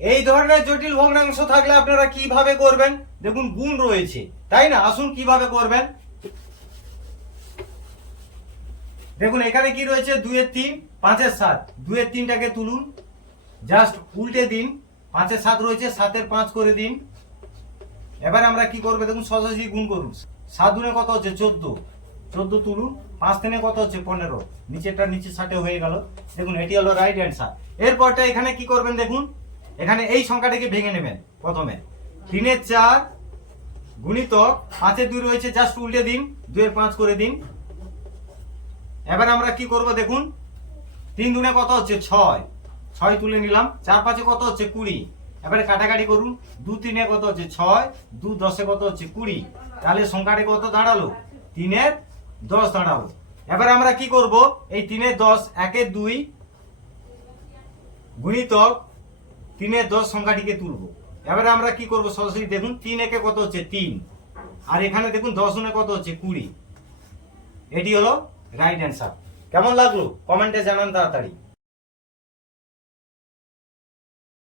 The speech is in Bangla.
এই ধরনের জটিল ভগ্নাংশ থাকলে আপনারা কিভাবে করবেন? দেখুন গুণ রয়েছে, তাই না? আসুন কিভাবে করবেন। দেখুন এখানে কি রয়েছে, 2 এর 3, 5 এর 7, 2 এর 3টাকে তুলুন, জাস্ট উল্টে দিন, 5 এর 7 রয়েছে, 7 এর 5 করে দিন। এবার আমরা কি করব, দেখুন সরাসরি গুণ করুন। 7 গুণে কত হচ্ছে 14, 14 তুলুন, 5 তিনে কত হচ্ছে 15, নিচেরটা নিচে 60 হয়ে গেল। দেখুন এটি হলো রাইট অ্যান্সার। এরপরটা এখানে কি করবেন, দেখুন এখানে এই সংখ্যাটাকে ভেঙে নেবেন। প্রথমে 3 এর 4 গুণিতক 5 এর 2 রয়েছে, জাস্ট উল্টে দিন, 2 এর 5 করে দিন। এবার আমরা কি করব, দেখুন 3 দুনে কত হচ্ছে 6, 6 তুলে নিলাম, 4 5 কত হচ্ছে 20। এবারে কাটাকাটি করুন, 2 3 কত হচ্ছে 6, 2 10 কত হচ্ছে 20। তাহলে সংখ্যাটি কত দাঁড়ালো, 3 এর 10 দাঁড়ালো। এবার আমরা কি করব, এই 3 এর 10 1 এর 2 গুণিতক 3 এর 10 সংখ্যাটিকে তুলব। এবারে আমরা কি করব, সরাসরি দেখুন 3 একে কত হচ্ছে 3, আর এখানে দেখুন 10 গুণে কত হচ্ছে 20। এটি হলো রাইট অ্যান্সার। কেমন লাগলো কমেন্টে জানান তাড়াতাড়ি।